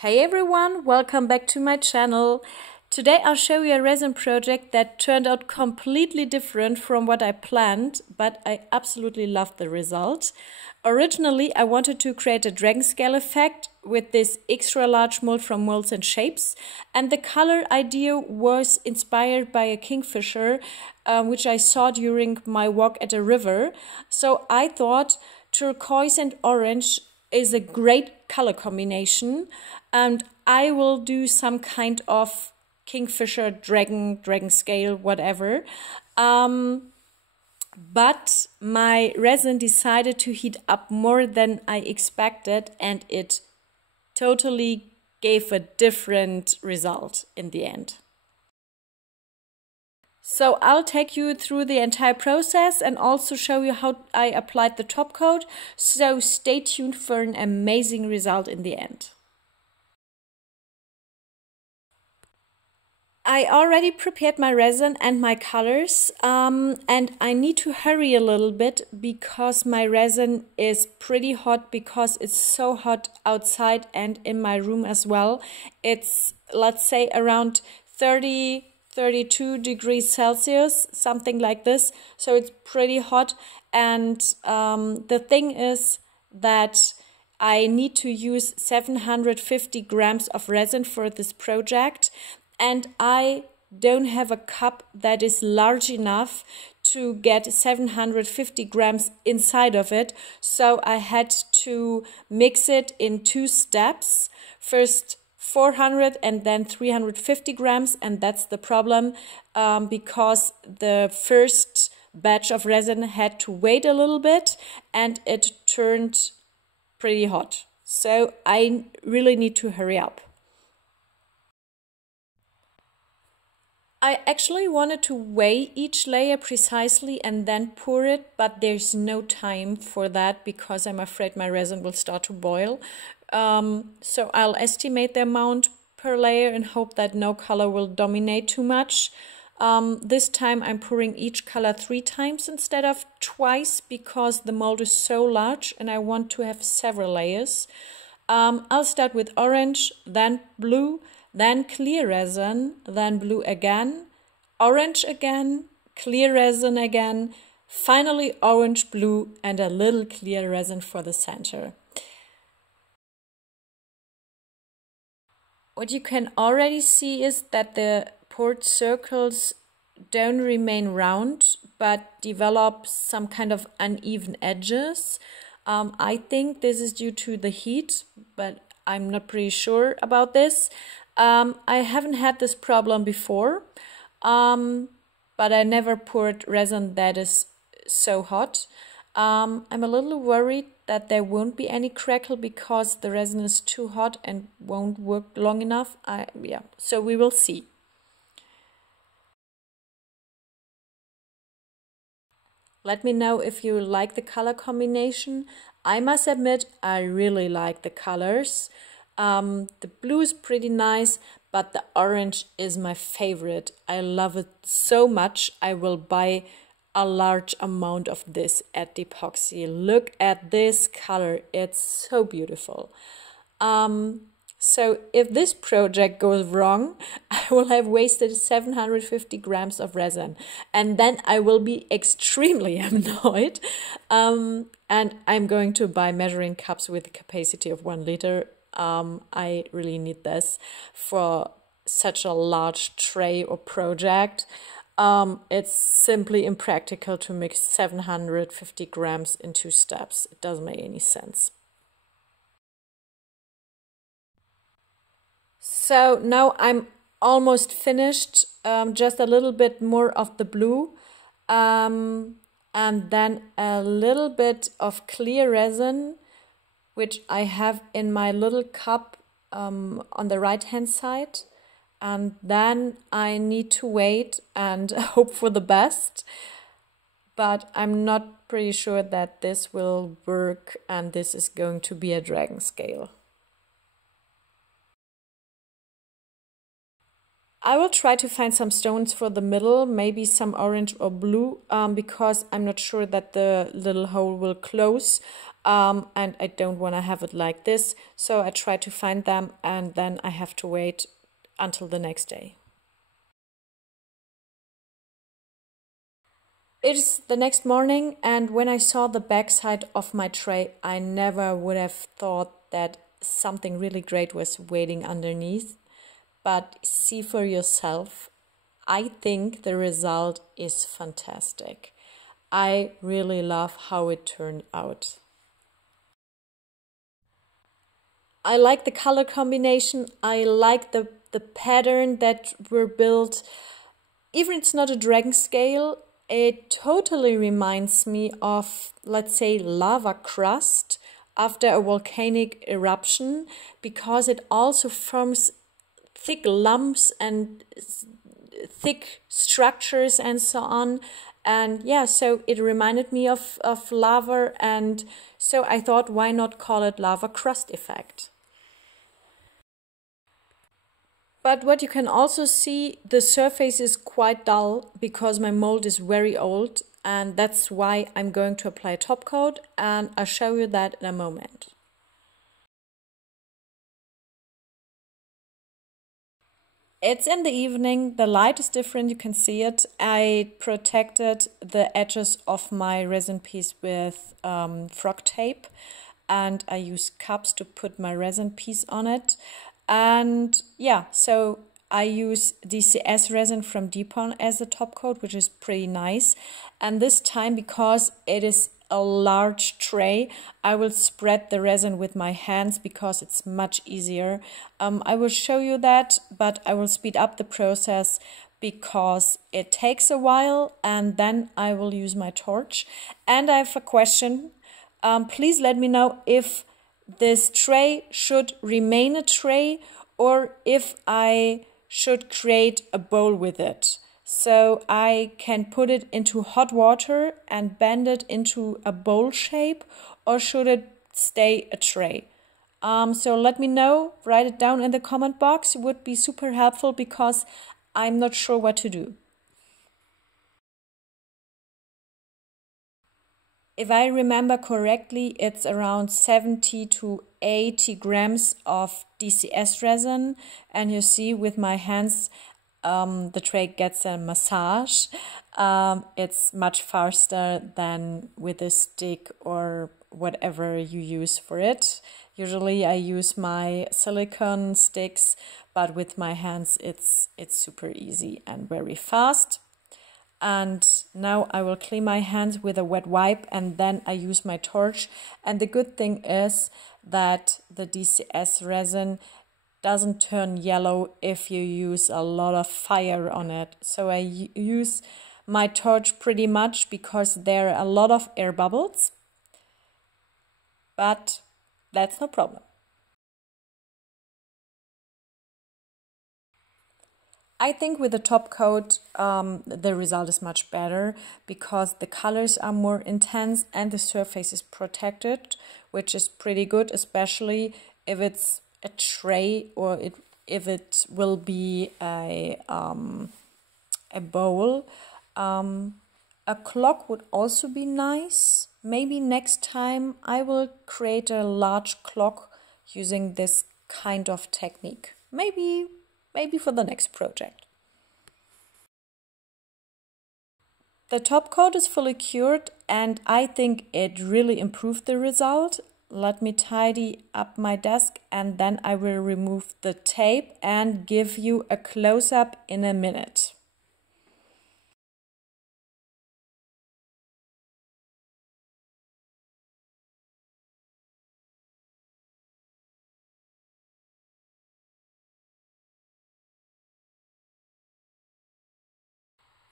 Hey everyone, welcome back to my channel. Today I'll show you a resin project that turned out completely different from what I planned, but I absolutely loved the result. Originally I wanted to create a dragon scale effect with this extra large mold from Molds and Shapes, and the color idea was inspired by a kingfisher which I saw during my walk at a river. So I thought turquoise and orange is a great color combination, and I will do some kind of kingfisher, dragon scale, whatever. But my resin decided to heat up more than I expected, and it totally gave a different result in the end. So I'll take you through the entire process and also show you how I applied the top coat, so stay tuned for an amazing result in the end. I already prepared my resin and my colors, and I need to hurry a little bit because my resin is pretty hot, because it's so hot outside and in my room as well. It's, let's say, around 32 degrees Celsius, something like this. So it's pretty hot, and the thing is that I need to use 750 grams of resin for this project, and I don't have a cup that is large enough to get 750 grams inside of it. So I had to mix it in two steps. First 400 and then 350 grams, and that's the problem because the first batch of resin had to wait a little bit and it turned pretty hot. So I really need to hurry up. I actually wanted to weigh each layer precisely and then pour it, but there's no time for that because I'm afraid my resin will start to boil. So I'll estimate the amount per layer and hope that no color will dominate too much. This time I'm pouring each color 3 times instead of twice because the mold is so large and I want to have several layers. I'll start with orange, then blue, then clear resin, then blue again, orange again, clear resin again, finally orange, blue, and a little clear resin for the center. What you can already see is that the poured circles don't remain round, but develop some kind of uneven edges. I think this is due to the heat, but I'm not pretty sure about this. I haven't had this problem before, but I never poured resin that is so hot. I'm a little worried that there won't be any crackle because the resin is too hot and won't work long enough. So we will see. Let me know if you like the color combination. I must admit, I really like the colors. The blue is pretty nice, but the orange is my favorite. I love it so much. I will buy a large amount of this at Epoxy. Look at this color. It's so beautiful. So if this project goes wrong, I will have wasted 750 grams of resin, and then I will be extremely annoyed. And I'm going to buy measuring cups with a capacity of 1 liter. I really need this for such a large tray or project. It's simply impractical to mix 750 grams in 2 steps. It doesn't make any sense. So now I'm almost finished, just a little bit more of the blue, and then a little bit of clear resin, which I have in my little cup on the right hand side. And then I need to wait and hope for the best, but I'm not pretty sure that this will work and this is going to be a dragon scale. I will try to find some stones for the middle, maybe some orange or blue, because I'm not sure that the little hole will close. and I don't want to have it like this. So I try to find them, and then I have to wait until the next day. It's the next morning, and when I saw the backside of my tray, I never would have thought that something really great was waiting underneath. But see for yourself, I think the result is fantastic. I really love how it turned out. I like the color combination, I like the pattern that were built. Even it's not a dragon scale, it totally reminds me of, let's say, lava crust after a volcanic eruption, because it also forms thick lumps and thick structures and so on. And yeah, so it reminded me of lava, and so I thought, why not call it lava crust effect? But what you can also see, the surface is quite dull because my mold is very old, and that's why I'm going to apply top coat, and I'll show you that in a moment. It's in the evening, the light is different, you can see it. I protected the edges of my resin piece with frog tape, and I use cups to put my resin piece on it. And yeah, so I use DCS resin from Dupont as a top coat, which is pretty nice. And this time, because it is a large tray, I will spread the resin with my hands because it's much easier. I will show you that, but I will speed up the process because it takes a while, and then I will use my torch. And I have a question. Please let me know if this tray should remain a tray or if I should create a bowl with it. So I can put it into hot water and bend it into a bowl shape, or should it stay a tray? So let me know, write it down in the comment box. It would be super helpful because I'm not sure what to do. If I remember correctly, it's around 70 to 80 grams of DCS resin, and you see with my hands the tray gets a massage. It's much faster than with a stick or whatever you use for it. Usually I use my silicone sticks, but with my hands it's super easy and very fast. And now I will clean my hands with a wet wipe, and then I use my torch. And the good thing is that the DCS resin doesn't turn yellow if you use a lot of fire on it. So I use my torch pretty much because there are a lot of air bubbles, but that's no problem. I think with the top coat the result is much better because the colors are more intense and the surface is protected, which is pretty good, especially if it's a tray or if it will be a bowl. A clock would also be nice. Maybe next time I will create a large clock using this kind of technique. Maybe for the next project. The top coat is fully cured and I think it really improved the result. Let me tidy up my desk and then I will remove the tape and give you a close-up in a minute.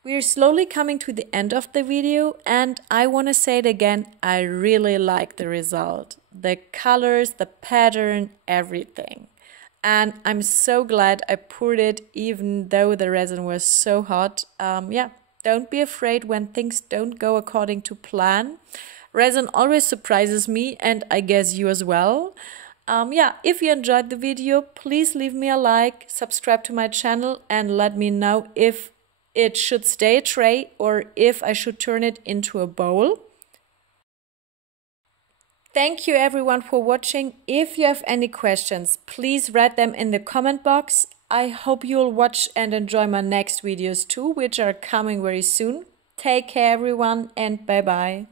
We're slowly coming to the end of the video and I want to say it again, I really like the result. The colors, the pattern, everything. And I'm so glad I poured it even though the resin was so hot. Yeah, don't be afraid when things don't go according to plan. Resin always surprises me and I guess you as well. Yeah, if you enjoyed the video, please leave me a like, subscribe to my channel and let me know if it should stay a tray or if I should turn it into a bowl. Thank you everyone for watching. If you have any questions, please write them in the comment box. I hope you'll watch and enjoy my next videos too, which are coming very soon. Take care everyone, and bye bye.